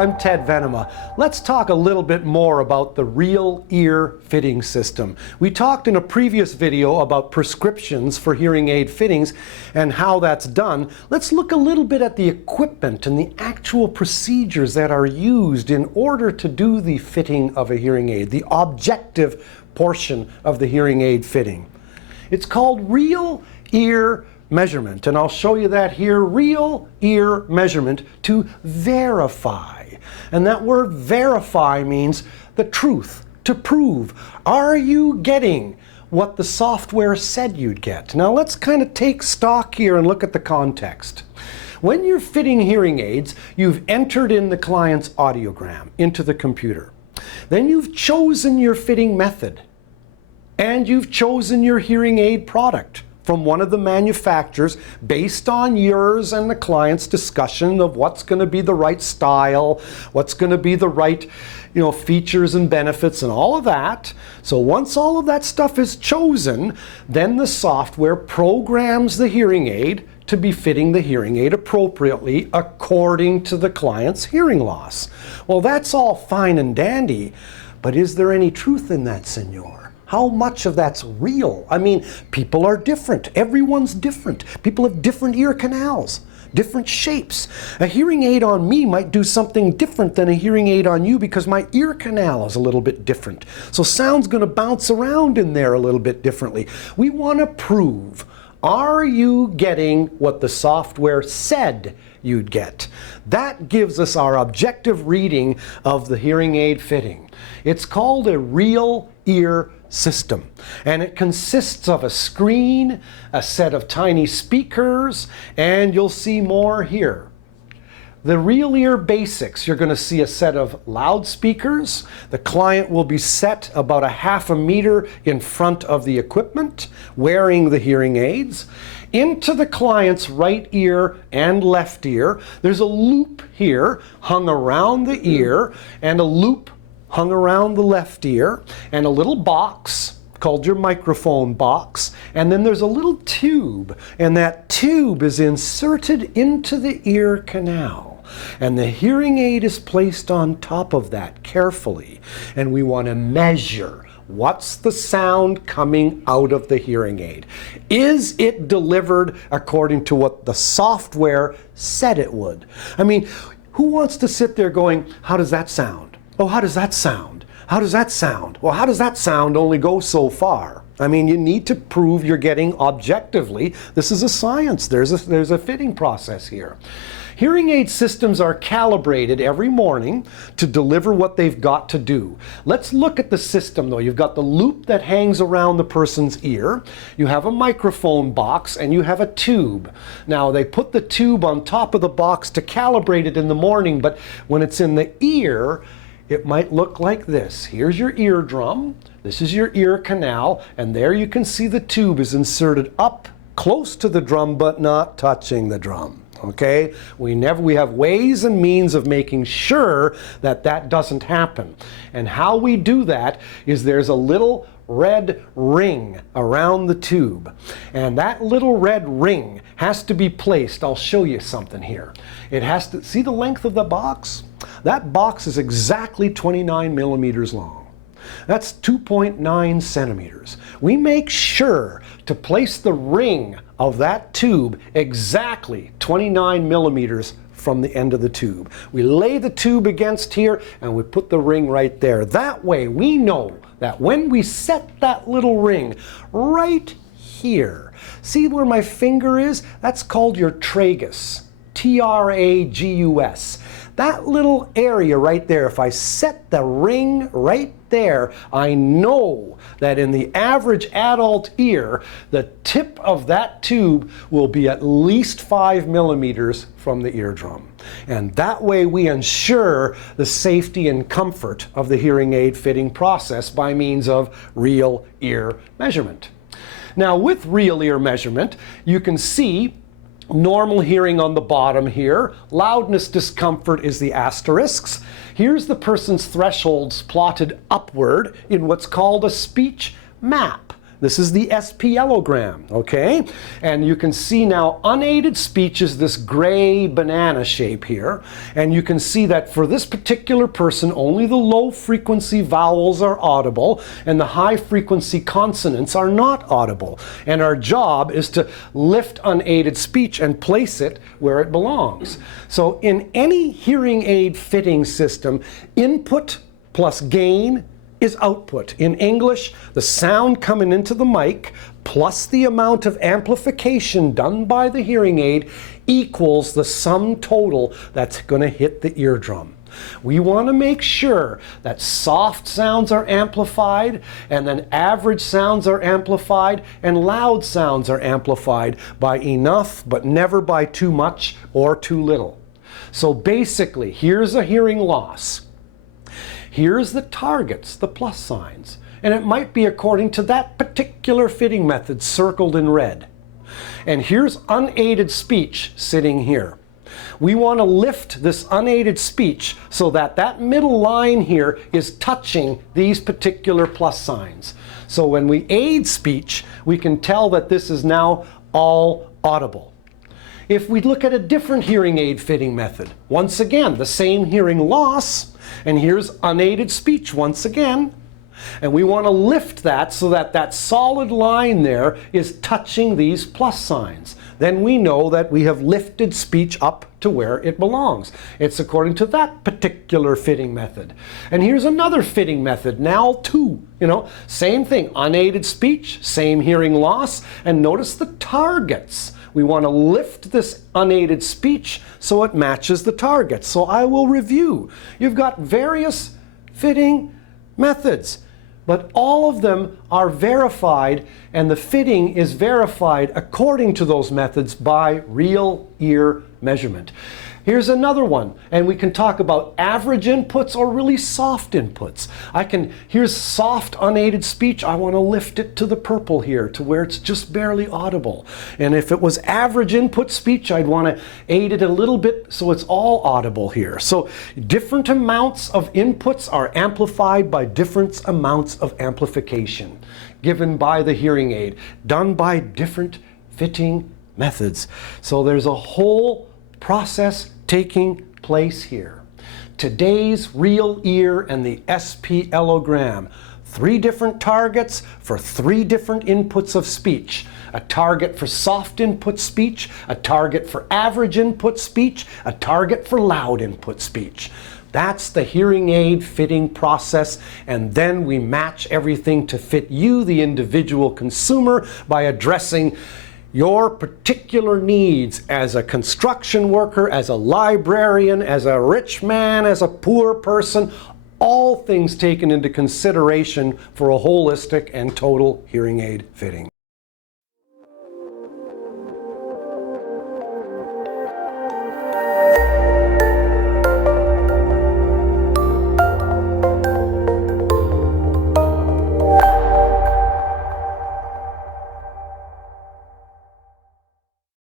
I'm Ted Venema. Let's talk a little bit more about the real ear fitting system. We talked in a previous video about prescriptions for hearing aid fittings and how that's done. Let's look a little bit at the equipment and the actual procedures that are used in order to do the fitting of a hearing aid, the objective portion of the hearing aid fitting. It's called real ear measurement, and I'll show you that here. Real ear measurement to verify. And that word verify means the truth, to prove. Are you getting what the software said you'd get? Now let's kind of take stock here and look at the context. When you're fitting hearing aids, you've entered in the client's audiogram into the computer. Then you've chosen your fitting method, and you've chosen your hearing aid product from one of the manufacturers based on yours and the client's discussion of what's going to be the right style, what's going to be the right, features and benefits and all of that. So once all of that stuff is chosen, then the software programs the hearing aid to be fitting the hearing aid appropriately according to the client's hearing loss. Well, that's all fine and dandy, but is there any truth in that, senor? How much of that's real? I mean, people are different. Everyone's different. People have different ear canals, different shapes. A hearing aid on me might do something different than a hearing aid on you because my ear canal is a little bit different. So sound's going to bounce around in there a little bit differently. We want to prove, are you getting what the software said you'd get? That gives us our objective reading of the hearing aid fitting. It's called a real ear system, and it consists of a screen, a set of tiny speakers, and you'll see more here. The real ear basics, you're going to see a set of loudspeakers. The client will be set about 1/2 meter in front of the equipment, wearing the hearing aids. Into the client's right ear and left ear, there's a loop here hung around the ear, and a loop hung around the left ear, and a little box called your microphone box, and then there's a little tube, and that tube is inserted into the ear canal, and the hearing aid is placed on top of that carefully, and we want to measure what's the sound coming out of the hearing aid. Is it delivered according to what the software said it would? I mean, who wants to sit there going, how does that sound? Oh, how does that sound? How does that sound? Well, how does that sound only go so far? I mean, you need to prove you're getting objectively. This is a science. There's a fitting process here. Hearing aid systems are calibrated every morning to deliver what they've got to do. Let's look at the system though. You've got the loop that hangs around the person's ear. You have a microphone box and you have a tube. Now they put the tube on top of the box to calibrate it in the morning, but when it's in the ear, it might look like this. Here's your eardrum, this is your ear canal, and there you can see the tube is inserted up close to the drum but not touching the drum. Okay? We have ways and means of making sure that that doesn't happen. And how we do that is there's a little red ring around the tube, and that little red ring has to be placed. I'll show you something here. It has to, see the length of the box? That box is exactly 29 millimeters long. That's 2.9 centimeters. We make sure to place the ring of that tube exactly 29 millimeters from the end of the tube. We lay the tube against here and we put the ring right there. That way we know that when we set that little ring right here, see where my finger is? That's called your tragus, T-R-A-G-U-S. That little area right there, if I set the ring right there, I know that in the average adult ear, the tip of that tube will be at least 5 millimeters from the eardrum. And that way we ensure the safety and comfort of the hearing aid fitting process by means of real ear measurement. Now with real ear measurement, you can see normal hearing on the bottom here. Loudness discomfort is the asterisks. Here's the person's thresholds plotted upward in what's called a speech map. This is the SPLogram, okay? And you can see now unaided speech is this gray banana shape here. And you can see that for this particular person, only the low frequency vowels are audible and the high frequency consonants are not audible. And our job is to lift unaided speech and place it where it belongs. So in any hearing aid fitting system, input plus gain is output. In English, the sound coming into the mic plus the amount of amplification done by the hearing aid equals the sum total that's going to hit the eardrum. We want to make sure that soft sounds are amplified, and then average sounds are amplified, and loud sounds are amplified by enough, but never by too much or too little. So basically, here's a hearing loss. Here's the targets, the plus signs, and it might be according to that particular fitting method circled in red. And here's unaided speech sitting here. We want to lift this unaided speech so that that middle line here is touching these particular plus signs. So when we aid speech, we can tell that this is now all audible. If we look at a different hearing aid fitting method, once again, the same hearing loss, and here's unaided speech once again, and we want to lift that so that that solid line there is touching these plus signs. Then we know that we have lifted speech up to where it belongs. It's according to that particular fitting method. And here's another fitting method, NAL 2. Same thing, unaided speech, same hearing loss, and notice the targets. We want to lift this unaided speech so it matches the target. So I will review. You've got various fitting methods, but all of them are verified, and the fitting is verified according to those methods by real ear measurement. Here's another one, and we can talk about average inputs or really soft inputs. Here's soft unaided speech. I want to lift it to the purple here to where it's just barely audible. And if it was average input speech, I'd want to aid it a little bit so it's all audible here. So different amounts of inputs are amplified by different amounts of amplification given by the hearing aid, done by different fitting methods. So there's a whole process taking place here. Today's real ear and the SPLogram. 3 different targets for 3 different inputs of speech. A target for soft input speech, a target for average input speech, a target for loud input speech. That's the hearing aid fitting process, and then we match everything to fit you, the individual consumer, by addressing your particular needs as a construction worker, as a librarian, as a rich man, as a poor person, all things taken into consideration for a holistic and total hearing aid fitting.